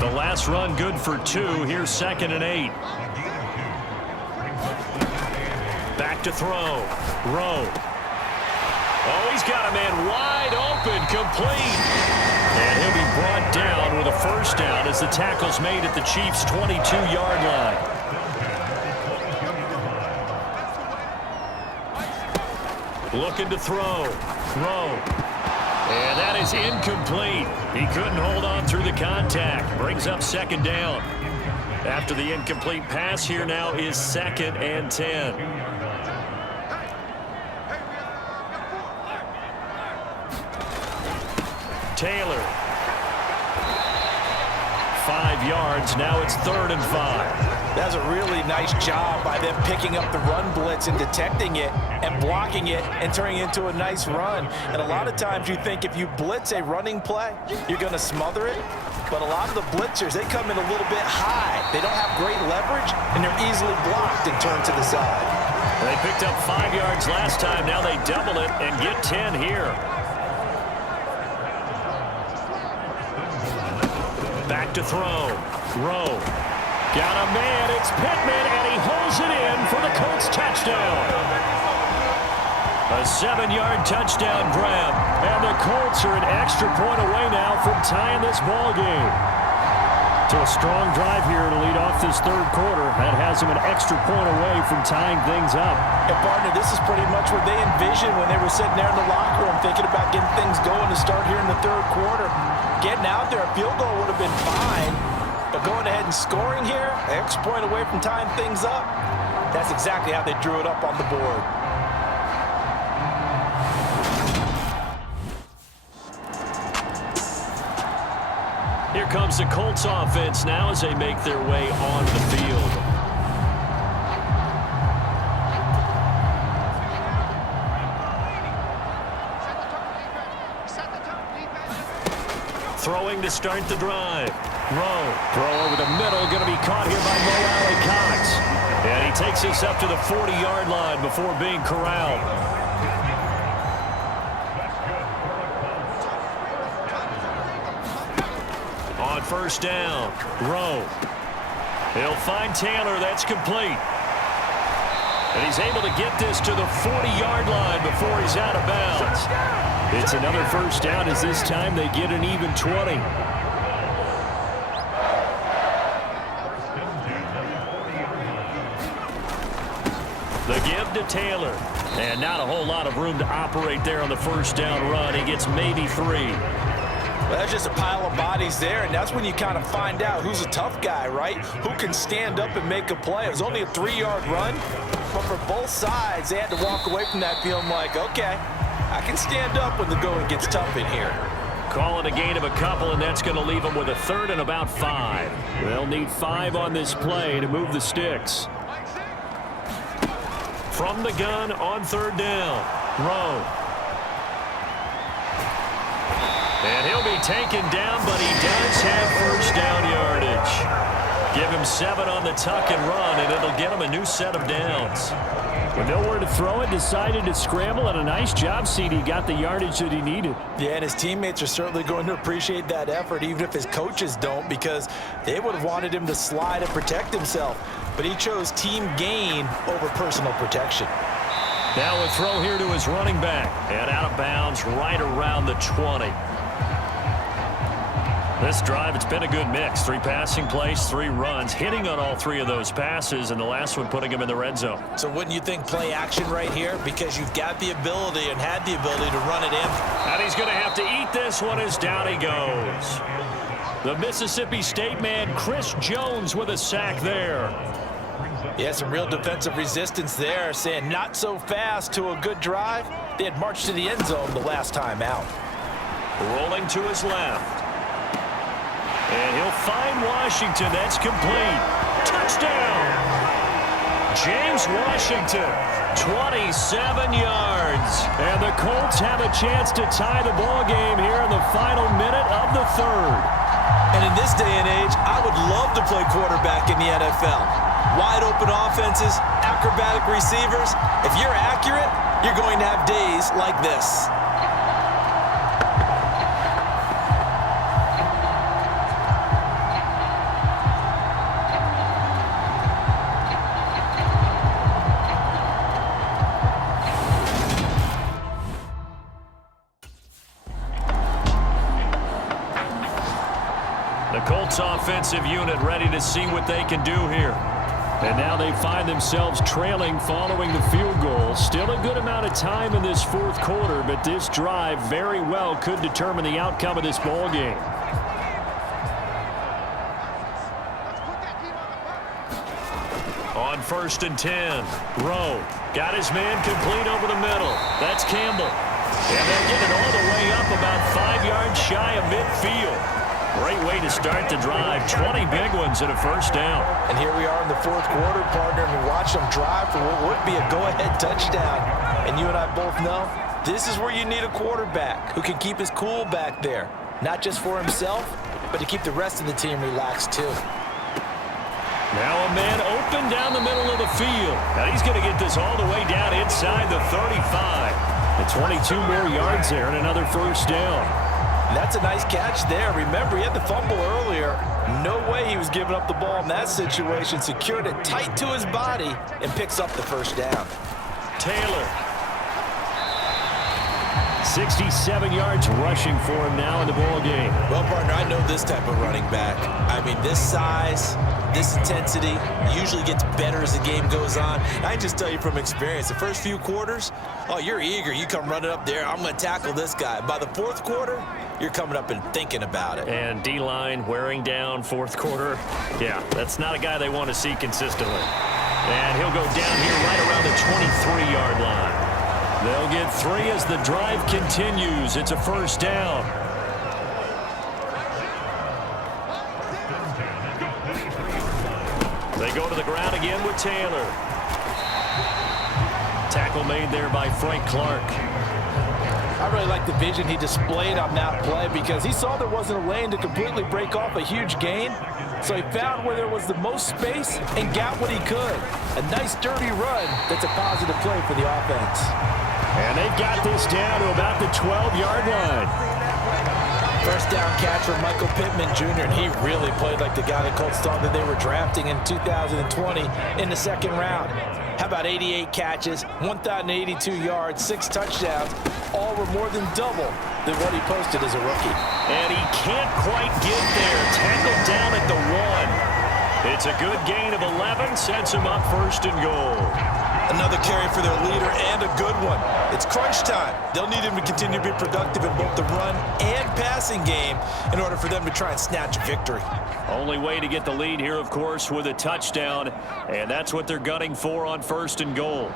The last run good for 2. Here's 2nd and 8. Back to throw. Rowe. Oh, he's got a man wide open, complete. And he'll be brought down with a first down as the tackle's made at the Chiefs' 22-yard line. Looking to throw. Rowe. And that is incomplete. He couldn't hold on through the contact. Brings up 2nd down. After the incomplete pass, here now is 2nd and 10. Taylor. 5 yards. Now it's 3rd and 5. That's a really nice job by them picking up the run blitz and detecting it and blocking it and turning it into a nice run. And a lot of times you think if you blitz a running play, you're going to smother it. But a lot of the blitzers, they come in a little bit high. They don't have great leverage, and they're easily blocked and turned to the side. They picked up 5 yards last time. Now they double it and get 10 here. Back to throw. Rowe. Got a man. It's Pittman, and he holds it in for the Colts touchdown. A 7-yard touchdown grab. And the Colts are an extra point away now from tying this ball game. So a strong drive here to lead off this 3rd quarter. That has him an extra point away from tying things up. And partner, this is pretty much what they envisioned when they were sitting there in the locker room thinking about getting things going to start here in the 3rd quarter. Getting out there, a field goal would have been fine. But going ahead and scoring here, an extra point away from tying things up, that's exactly how they drew it up on the board. Here comes the Colts offense now as they make their way onto the field. Throwing to start the drive. Rowe. Throw over the middle. Going to be caught here by Mo Alley Cox. And he takes this up to the 40-yard line before being corralled. On 1st down. Rowe. He'll find Taylor. That's complete. And he's able to get this to the 40-yard line before he's out of bounds. It's another first down as this time they get an even 20. The give to Taylor. And not a whole lot of room to operate there on the first down run. He gets maybe 3. Well, that's just a pile of bodies there, and that's when you kind of find out who's a tough guy, right? Who can stand up and make a play. It was only a 3-yard run, but for both sides, they had to walk away from that feeling like, okay, I can stand up when the going gets tough in here. Call it a gain of a couple, and that's going to leave them with a 3rd and about 5. They'll need 5 on this play to move the sticks. From the gun on 3rd down. Rowe. And he'll be taken down, but he does have first down yardage. Give him 7 on the tuck and run, and it'll get him a new set of downs. With nowhere to throw it, decided to scramble, and a nice job, CD. Got the yardage that he needed. Yeah, and his teammates are certainly going to appreciate that effort, even if his coaches don't, because they would have wanted him to slide and protect himself. But he chose team gain over personal protection. Now a throw here to his running back. And out of bounds right around the 20. This drive, it's been a good mix. 3 passing plays, 3 runs, hitting on all 3 of those passes, and the last one putting him in the red zone. So wouldn't you think play action right here? Because you've got the ability and had the ability to run it in. And he's going to have to eat this one as down he goes. The Mississippi State man, Chris Jones, with a sack there. Yeah, some real defensive resistance there, saying not so fast to a good drive. They had marched to the end zone the last time out. Rolling to his left. And he'll find Washington. That's complete. Touchdown! James Washington, 27 yards. And the Colts have a chance to tie the ball game here in the final minute of the 3rd. And in this day and age, I would love to play quarterback in the NFL. Wide open offenses, acrobatic receivers. If you're accurate, you're going to have days like this. The Colts offensive unit ready to see what they can do here. And now they find themselves trailing following the field goal. Still a good amount of time in this fourth quarter, but this drive very well could determine the outcome of this ball game. On 1st and 10, Rowe got his man complete over the middle. That's Campbell. And they'll get it all the way up about 5 yards shy of midfield. Great way to start the drive. 20 big ones and a first down. And here we are in the fourth quarter, partner, and we watch them drive for what would be a go-ahead touchdown. And you and I both know this is where you need a quarterback who can keep his cool back there. Not just for himself, but to keep the rest of the team relaxed too. Now a man open down the middle of the field. Now he's going to get this all the way down inside the 35. And 22 more yards there and another first down. That's a nice catch there. Remember, he had the fumble earlier. No way he was giving up the ball in that situation. Secured it tight to his body and picks up the first down. Taylor. 67 yards rushing for him now in the ball game. Well, partner, I know this type of running back. I mean, this size, this intensity usually gets better as the game goes on. I can just tell you from experience, the first few quarters, oh, you're eager. You come running up there, I'm going to tackle this guy. By the fourth quarter, you're coming up and thinking about it. And D-line wearing down fourth quarter. Yeah, that's not a guy they want to see consistently. And he'll go down here right around the 23-yard line. They'll get 3 as the drive continues. It's a first down. They go to the ground again with Taylor. Tackle made there by Frank Clark. I really like the vision he displayed on that play because he saw there wasn't a lane to completely break off a huge gain. So he found where there was the most space and got what he could. A nice dirty run that's a positive play for the offense. And they've got this down to about the 12-yard line. First down catch from Michael Pittman Jr., and he really played like the guy the Colts thought that they were drafting in 2020 in the second round. How about 88 catches, 1,082 yards, 6 touchdowns, all were more than double than what he posted as a rookie. And he can't quite get there. Tackled down at the 1. It's a good gain of 11, sets him up 1st and goal. Another carry for their leader and a good one. It's crunch time. They'll need him to continue to be productive in both the run and passing game in order for them to try and snatch a victory. Only way to get the lead here, of course, with a touchdown, and that's what they're gunning for on 1st and goal.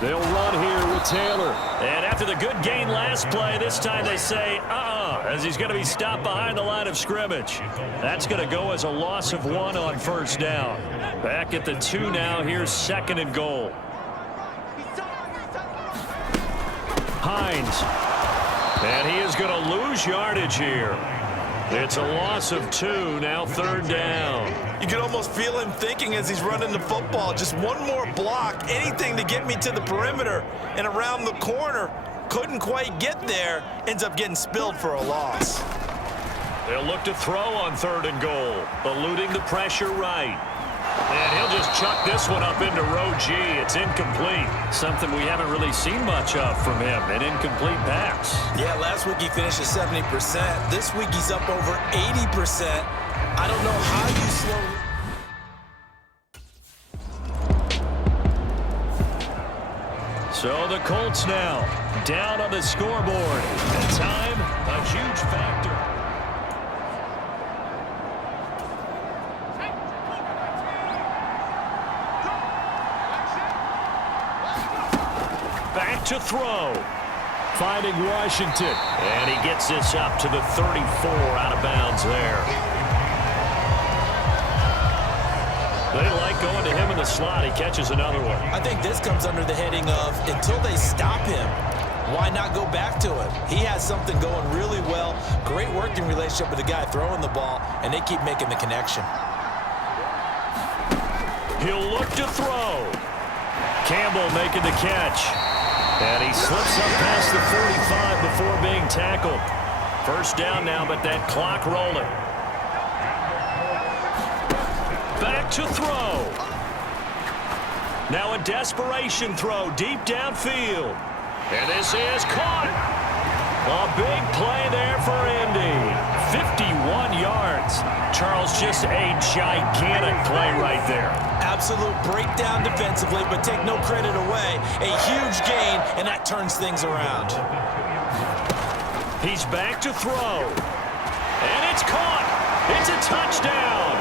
They'll run here with Taylor. And after the good gain last play, this time they say, as he's going to be stopped behind the line of scrimmage. That's going to go as a loss of 1 on 1st down. Back at the 2 now. Here's 2nd and goal. Hines. And he is going to lose yardage here. It's a loss of 2, now 3rd down. You can almost feel him thinking as he's running the football. Just one more block, anything to get me to the perimeter and around the corner. Couldn't quite get there, ends up getting spilled for a loss. They'll look to throw on 3rd and goal, eluding the pressure right. And he'll just chuck this one up into row G. It's incomplete. Something we haven't really seen much of from him, an incomplete pass. Yeah, last week he finished at 70%. This week he's up over 80%. I don't know how you slow... So the Colts now down on the scoreboard. And time, a huge factor. Back to throw. Finding Washington. And he gets this up to the 34 out of bounds there. They like going to him in the slot. He catches another one. I think this comes under the heading of until they stop him, why not go back to it? He has something going really well. Great working relationship with the guy throwing the ball, and they keep making the connection. He'll look to throw. Campbell making the catch. And he slips up past the 45 before being tackled. First down now, but that clock rolling. Back to throw. Now a desperation throw deep downfield. And this is caught. A big play there for Indy. That's just a gigantic play right there. Absolute breakdown defensively, but take no credit away. A huge gain, and that turns things around. He's back to throw. And it's caught. It's a touchdown.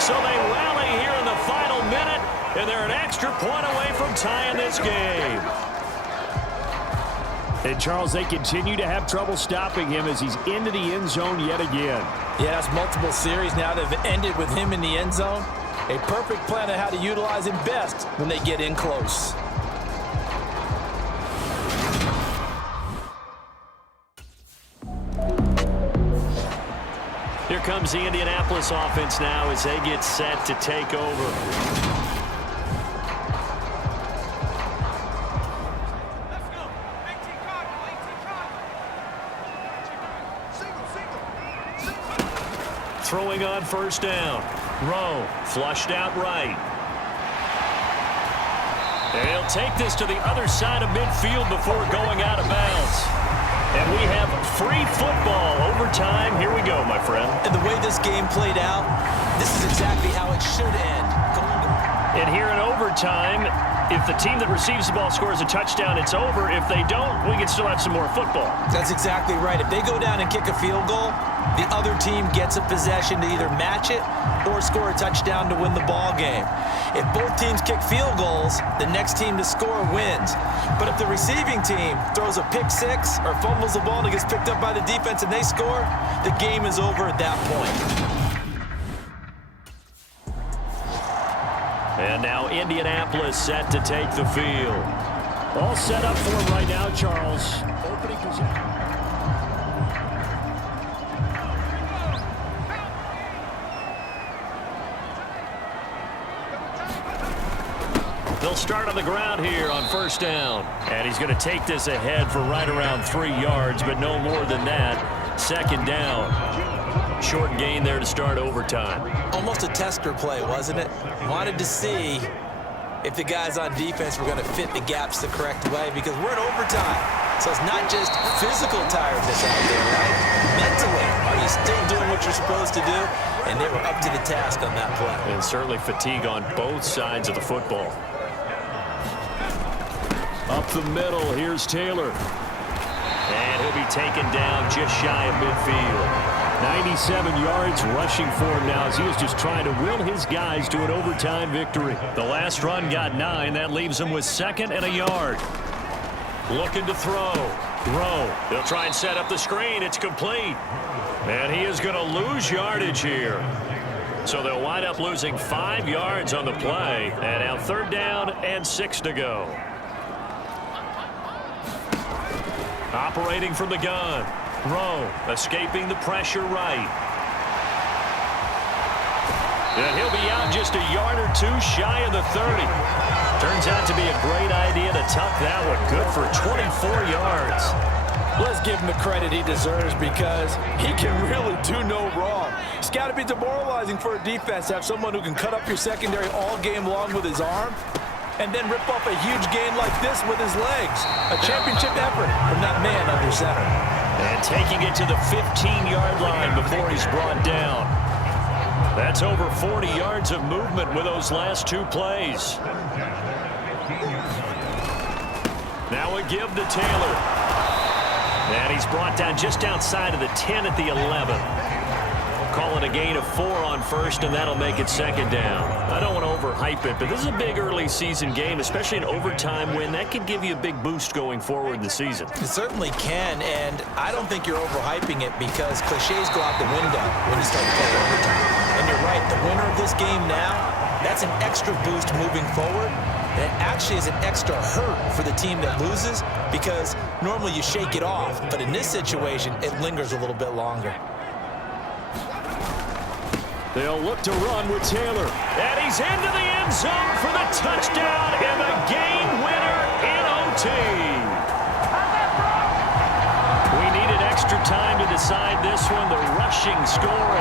So they rally here in the final minute, and they're an extra point away from tying this game. And, Charles, they continue to have trouble stopping him as he's into the end zone yet again. Yeah, it's multiple series now that have ended with him in the end zone. A perfect plan on how to utilize him best when they get in close. Here comes the Indianapolis offense now as they get set to take over. Throwing on first down. Rowe flushed out right. And he'll take this to the other side of midfield before going out of bounds. And we have free football overtime. Here we go, my friend. And the way this game played out, this is exactly how it should end. And here in overtime, if the team that receives the ball scores a touchdown, it's over. If they don't, we can still have some more football. That's exactly right. If they go down and kick a field goal, the other team gets a possession to either match it or score a touchdown to win the ball game. If both teams kick field goals, the next team to score wins. But if the receiving team throws a pick six or fumbles the ball and it gets picked up by the defense and they score, the game is over at that point. And now Indianapolis set to take the field. All set up for him right now, Charles. Opening position. They'll start on the ground here on first down. And he's going to take this ahead for right around 3 yards, but no more than that. Second down. Short gain there to start overtime. Almost a tester play, wasn't it? Wanted to see if the guys on defense were going to fit the gaps the correct way because we're in overtime. So it's not just physical tiredness out there, right? Mentally, are you still doing what you're supposed to do? And they were up to the task on that play. And certainly fatigue on both sides of the football. Up the middle, here's Taylor. And he'll be taken down just shy of midfield. 97 yards rushing for him now as he is just trying to will his guys to an overtime victory. The last run got 9. That leaves him with 2nd and a yard. Looking to throw. Rowe. They'll try and set up the screen. It's complete. And he is going to lose yardage here. So they'll wind up losing 5 yards on the play. And now 3rd down and 6 to go. Operating from the gun. Rowe escaping the pressure right. And he'll be out just a yard or 2 shy of the 30. Turns out to be a great idea to tuck that one. Good for 24 yards. Let's give him the credit he deserves because he can really do no wrong. It's got to be demoralizing for a defense to have someone who can cut up your secondary all game long with his arm and then rip off a huge gain like this with his legs. A championship effort from that man under center. And taking it to the 15-yard line before he's brought down. That's over 40 yards of movement with those last 2 plays. Now a give to Taylor. And he's brought down just outside of the 10 at the 11. Call it a gain of 4 on first, and that'll make it 2nd down. I don't want to overhype it, but this is a big early season game, especially an overtime win. That could give you a big boost going forward in the season. It certainly can, and I don't think you're overhyping it because cliches go out the window when you start to play overtime. And you're right, the winner of this game now, that's an extra boost moving forward. And it actually is an extra hurt for the team that loses because normally you shake it off, but in this situation, it lingers a little bit longer. They'll look to run with Taylor. And he's into the end zone for the touchdown and the game winner in OT. We needed extra time to decide this one. The rushing score.